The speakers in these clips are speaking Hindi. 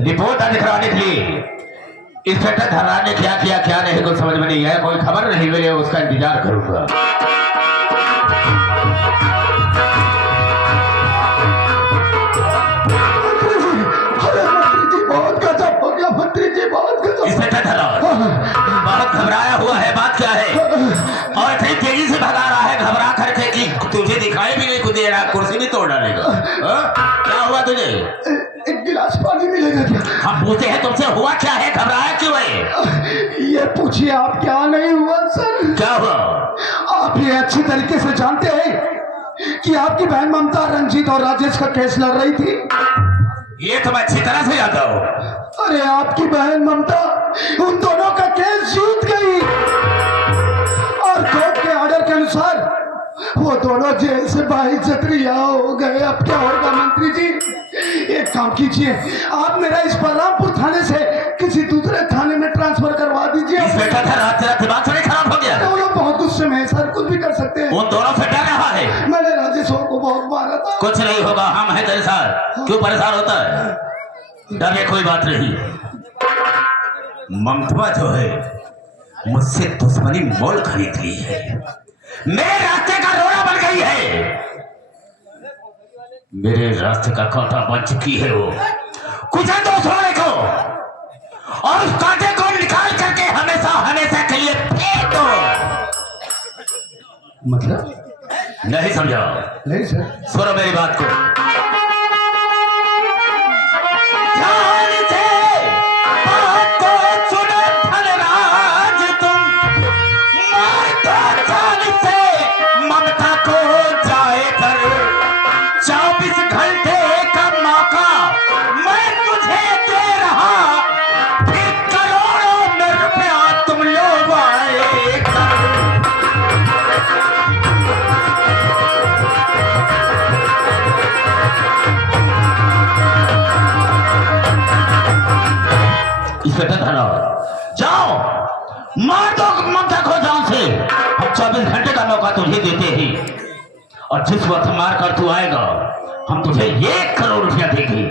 रिपोर्ट दर्ज कराने के लिए इंस्पेक्टर धर्रान ने क्या किया क्या नहीं कुछ समझ में नहीं आया। कोई खबर नहीं मिले उसका इंतजार करूंगा। बहुत गजब हो गया मंत्री जी, बहुत गजब। इंस्पेक्टर धर्रान बहुत घबराया हुआ है, बात क्या है? और इतनी तेजी से भगा रहा है घबरा करके कि तुझे दिखाई भी नहीं कुछ दे रहा, कुर्सी भी तोड़ डालेगा। क्या हुआ तुझे? एक गिलास पानी मिलेगा क्या? हम पूछते हैं तुमसे हुआ क्या है, घबराया क्यों है? ये पूछिए आप, क्या नहीं हुआ सर? क्या हुआ? आप ये अच्छी तरीके से जानते हैं कि आपकी बहन ममता रंजीत और राजेश का केस लड़ रही थी। ये तो मैं अच्छी तरह से जानता हूँ। अरे आपकी बहन ममता उन दोनों का केस जीत गई और कोर्ट के ऑर्डर के अनुसार वो दोनों जेल से बाइज्जत रिहा हो गए। अब क्या होगा मंत्री जी? एक काम कीजिए, आप मेरा इस बलरामपुर थाने से किसी दूसरे थाने में ट्रांसफर करवा दीजिए। इंस्पेक्टर धर्रान तेरा दिमाग थोड़ी खराब हो गया? वो लोग बहुत गुस्से में है सर, कुछ भी कर सकते हैं। उन दोनों से डर रहा है? मैंने राजेश को बहुत मारा था। कुछ नहीं होगा, हम हैं तेरे साथ, क्यों परेशान होता है? डरने कोई बात नहीं। ममता जो है मुझसे दुश्मनी मोल खरीद ली है, मेरे रास्ते का रोड़ा बन गई है, मेरे रास्ते का कांटा बन चुकी है। वो कुछ है दोस्तों को, और उस कांटे को निकाल करके हमेशा हमेशा के लिए फेंक दो। मतलब नहीं समझा? नहीं सर। सुनो मेरी बात को। जाओ मार दो ममता को जान से। हम 24 घंटे का मौका तुझे देते हैं, और जिस वक्त मार कर तू आएगा हम तुझे 1 करोड़ रुपया देंगे।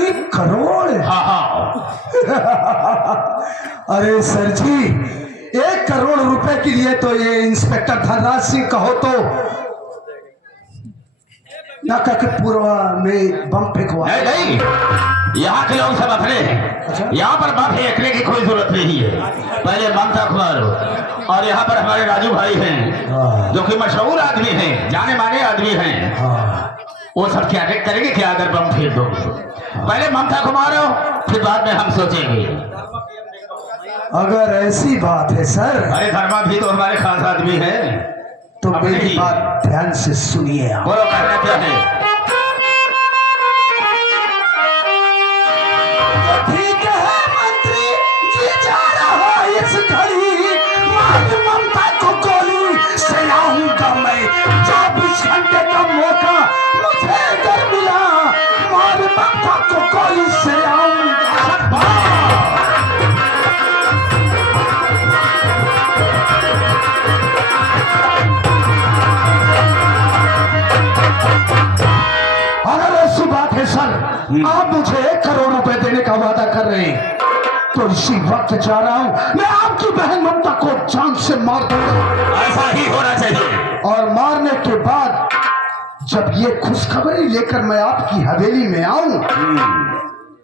1 करोड़? हाँ हाँ। अरे सर जी, 1 करोड़ रुपए के लिए तो ये इंस्पेक्टर धर्राज सिंह कहो तो नाका के पूर्वा में बम फेंकवा। नहीं, यहाँ के लोग सब अपने हैं। अच्छा? यहाँ पर बम फेंकने की कोई जरूरत नहीं है। पहले ममता को मारो, और यहाँ पर हमारे राजू भाई हैं जो कि मशहूर आदमी हैं, जाने माने आदमी हैं। वो सब क्या करेंगे क्या अगर बम फेंक दो? पहले ममता को मारो, फिर बाद में हम सोचेंगे। अगर ऐसी बात है सर, अरे धर्मा भी तो हमारे खास आदमी है, तो मेरी बात ध्यान से सुनिए आप। बोलो कहना क्या है? ठीक है मंत्री जी, जा रहा इस घड़ी मार ममता को गोली से आऊंगा मैं। 24 घंटे का मौका मुझे अगर मिला, मार ममता को गोली से आऊंगा। अगर ऐसी बात है सर, आप मुझे 1 करोड़ रुपए देने का वादा कर रहे हैं, तो इसी वक्त जा रहा हूं, मैं आपकी बहन ममता को जान से मार दूंगा। ऐसा ही होना चाहिए। और मारने के बाद जब ये खुशखबरी लेकर मैं आपकी हवेली में आऊं,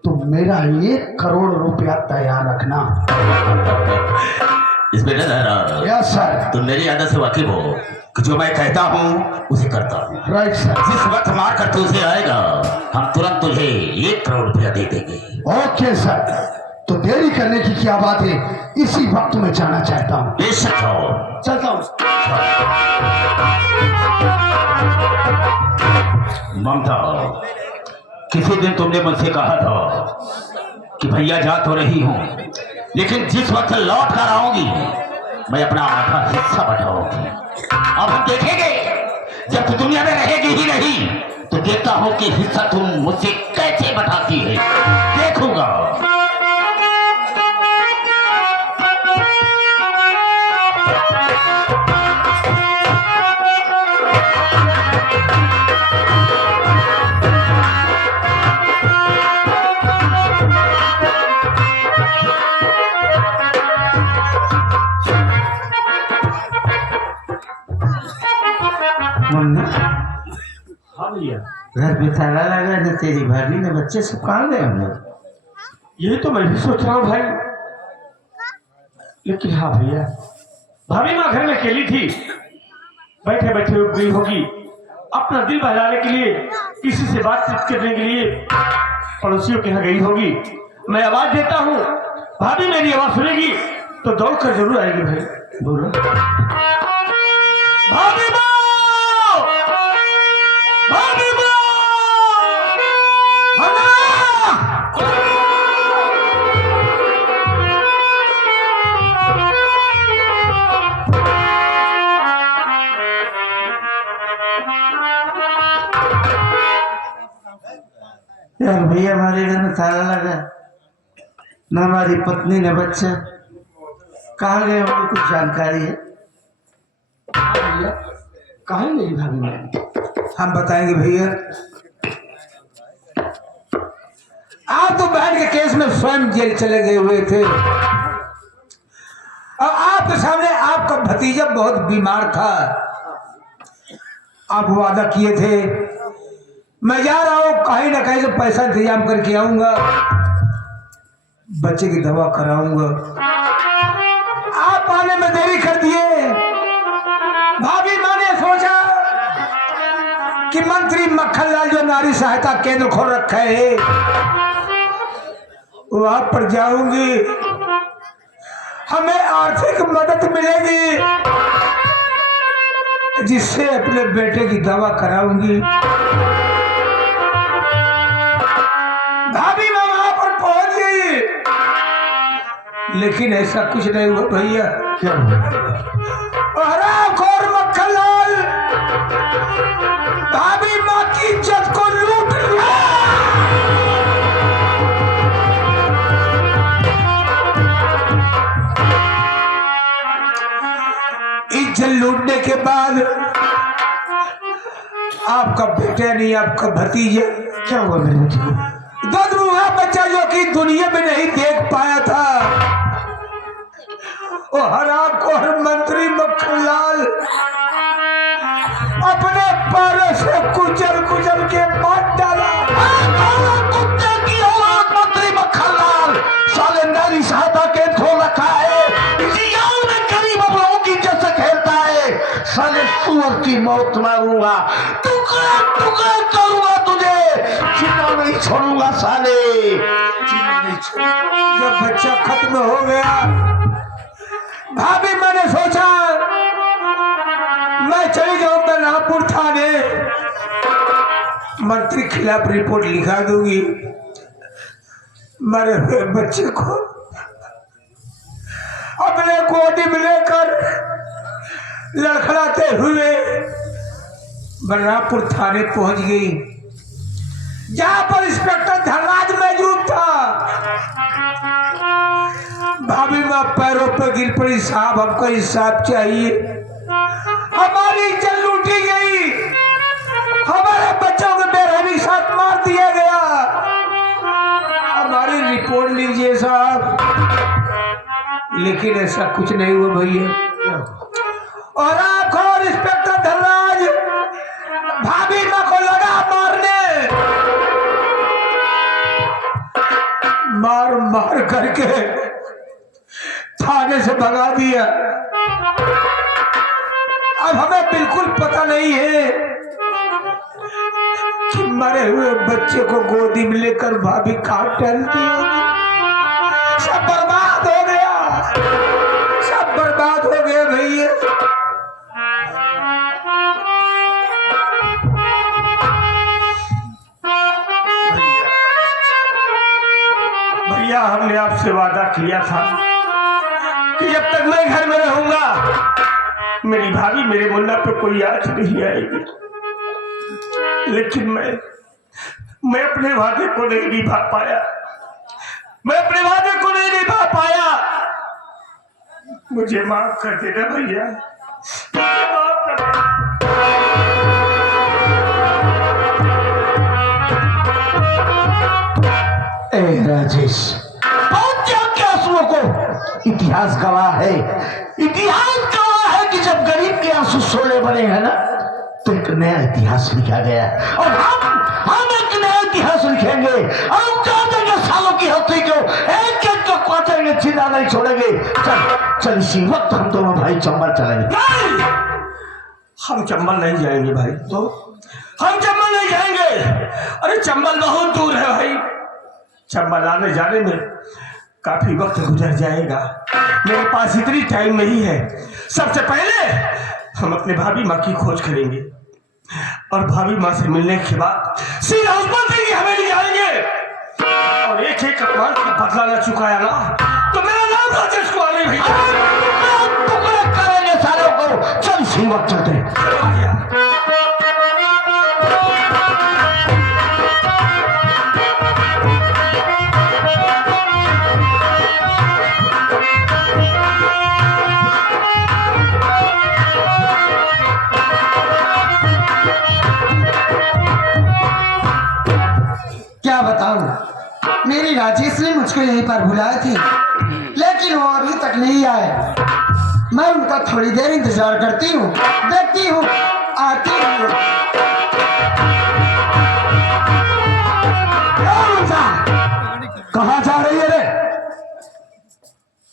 तो मेरा 1 करोड़ रुपया तैयार रखना। Inspector yes sir. तुम मेरी आदत से वाकिफ हो कि जो मैं कहता हूँ उसे करता हूँ। Right sir. जिस वक्त मार कर तू उसे आएगा, हम तुरंत तुझे 1 करोड़ रुपया दे देंगे। ओके सर, तो देरी करने की क्या बात है, इसी वक्त मैं जाना चाहता हूँ। बेशक जाओ। चलता हूँ। ममता, किसी दिन तुमने मुझसे कहा था कि भैया जा तो रही हूँ, लेकिन जिस वक्त लौट कर आऊंगी मैं अपना आधा हिस्सा बढ़ाऊंगी। अब हम देखेंगे, जब तू दुनिया में रहेगी ही नहीं तो देखता हूँ कि हिस्सा तुम मुझसे कैसे बढ़ाती है, देखूंगा। घर पे ताला लगा न तेरी भाभी ने बच्चे सब कहाँ गए हम लोग। यही तो मैं भी सोच रहा हूँ भाई। लेकिन हाँ भैया, भाभी माँ घर में अकेली थी, बैठे बैठे उठ गई होगी अपना दिल बहलाने के लिए, किसी से बातचीत करने के लिए पड़ोसियों के यहाँ गई होगी। मैं आवाज देता हूँ, भाभी मेरी आवाज सुनेगी तो दौड़ कर जरूर आएगी भाई। बोलो। भाभी माँ! भाभी माँ! यार भैया हमारे घर में ताला लगा, न हमारी पत्नी न बच्चा, कहाँ गए होंगे कुछ जानकारी है? भैया कहाँ मेरी भाभी माँ? हम बताएंगे भैया। आप तो बहन के केस में स्वयं जेल चले गए हुए थे और आपके सामने आपका भतीजा बहुत बीमार था। आप वादा किए थे मैं जा रहा हूं, कहीं ना कहीं से पैसा इंतजाम करके आऊंगा, बच्चे की दवा कराऊंगा। आप आने में देरी कर दिए। भाभी माँ ने सोचा कि मंत्री मक्खनलाल जो नारी सहायता केंद्र खोल रखा है वहां पर जाऊंगी, हमें आर्थिक मदद मिलेगी जिससे अपने बेटे की दवा कराऊंगी। भाभी मैं वहां पर पहुंच गई, लेकिन ऐसा कुछ नहीं हुआ भैया। क्या हुआ? हरामखोर मक्खनलाल भाभी माँ की इज्जत को लूट लिया। इज्जत लूटने के बाद आपका बेटा नहीं, आपका भतीजा क्या हुआ मेरे बेटे को? दुधमुहा बच्चा जो कि दुनिया में नहीं देख पाया था, वो हरामखोर मंत्री मक्खनलाल अपने पैरों से कुचल कुचल के मार डाला। कुत्ते की औलाद मंत्री मक्खनलाल, साले नारी सहायता केंद्र खोल रखा है, इसी गांव में गरीब लोगों की इज्जत से खेलता है। साले सुअर की मौत मारूंगा, टुकड़ा टुकड़ा करूंगा तुझे, जिंदा नहीं छोड़ूंगा साले। जब बच्चा खत्म हो गया, भाभी मैंने सोचा मैं चली जाऊंगा नागपुर थाने, मंत्री खिलाफ रिपोर्ट लिखा दूंगी। मरे हुए बच्चे को अपने गोदी में लेकर लड़खड़ाते हुए बलरामपुर थाने पहुंच गई, जहां पर इंस्पेक्टर धनराज मौजूद था। भाभी माँ पैरों पर गिर पड़ी, साहब हमको इंसाफ चाहिए, हमारी इज्जत लूटी गई, हमारे बच्चों को बेरहमी के साथ मार दिया गया, हमारी रिपोर्ट लीजिए साहब। लेकिन ऐसा कुछ नहीं हुआ भैया। और आपको और इंस्पेक्टर धनराज भाभी माँ को लगा मारने, मार मार करके थाने से भगा दिया। अब हमें बिल्कुल पता नहीं है कि मरे हुए बच्चे को गोदी में लेकर भाभी कहाँ टहलती होगी। सब बर्बाद हो गया, सब बर्बाद हो गया भैया। भैया हमने आपसे वादा किया था कि जब तक मैं घर में रहूंगा मेरी भाभी मेरे मुन्ना पे कोई आँच नहीं आएगी, लेकिन मैं अपने वादे को नहीं निभा पाया, मैं अपने वादे को नहीं निभा पाया। मुझे माफ कर देना भैया, मुझे माफ कर देना। ए राजेश, बहुत क्या आंसुओं को इतिहास गवाह है, इतिहास गवाह है कि जब गरीब के आंसू सोने बने हैं ना तो एक नया इतिहास लिखा गया। और हम दिखेंगे, हम क्या देंगे सालों की हफ्ते को, एक एक को काटेंगे, जिंदा नहीं छोड़ेंगे। चल इसी वक्त हम दोनों भाई चंबल चलेंगे। नहीं, हम चंबल नहीं जाएंगे भाई। तो हम चंबल नहीं जाएंगे। अरे चंबल बहुत दूर है भाई, चंबल आने जाने में काफी वक्त गुजर जाएगा। मेरे पास इतनी टाइम नहीं है। सबसे पहले हम अपने भाभी माँ की खोज करेंगे और भाभी माँ से मिलने के बाद सीधा उस बंदे की हवेली जाएंगे और एक एक अपमान का बदला न चुकाया ना तो मेरा नाम राजेश कुमार नहीं भैया। टुकड़े करेंगे सालों को। चल इसी वक्त चलते हैं। क्या बताऊं, मेरी राजेश ने मुझको यहीं पर बुलाए थे, लेकिन वो अभी तक नहीं आए। मैं उनका थोड़ी देर इंतजार करती हूँ, देखती हूँ आती हूँ। कहाँ जा रही है रे?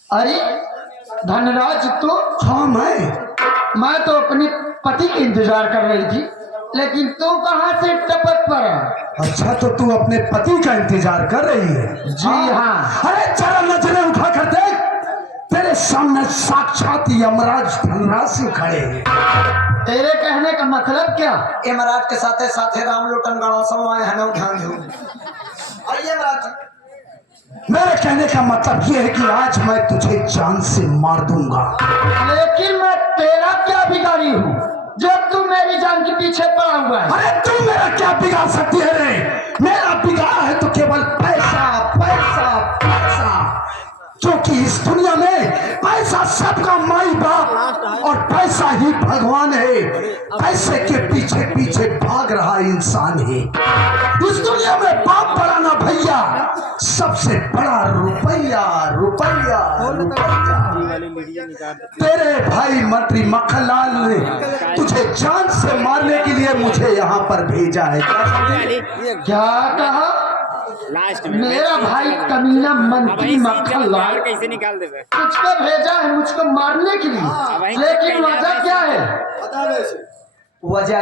अरे धनराज, तो हाँ मैं तो अपने पति के इंतजार कर रही थी, लेकिन तू कहाँ से टपक पड़ा? अच्छा, तो तू अपने पति का इंतजार कर रही है? जी हाँ। अरे जरा नजरें उठा कर देख, तेरे सामने साक्षात यमराज धनराज सिंह खड़े हैं। तेरे कहने का मतलब क्या? यमराज के साथे साथे राम लोटन गाड़ा समाए है ना, ध्यान दो। आइए यमराज। मेरे कहने का मतलब ये है कि आज मैं तुझे जान से मार दूंगा। लेकिन मैं तेरा क्या बिगाड़ी हूँ जब तू मेरी जान के पीछे पड़ा हुआ है? अरे तू मेरा क्या बिगाड़ सकती है रे? मेरा बिगाड़ है तो केवल पैसा पैसा पैसा, क्योंकि इस दुनिया में पैसा सबका माई बाप और पैसा ही भगवान है। पैसे के पीछे पीछे भाग रहा इंसान है। इस दुनिया में बाप बड़ा ना भैया, सबसे बड़ा रुपया रुपया रुपया। तेरे भाई मंत्री मक्खनलाल ने तुझे जान से मारने के लिए मुझे यहाँ पर भेजा है। क्या कहा? मेरा भाई कमीना मंत्री मक्खनलाल कैसे निकाल देवे? तुझको भेजा है मुझको मारने के लिए, लेकिन वजह क्या है? वजह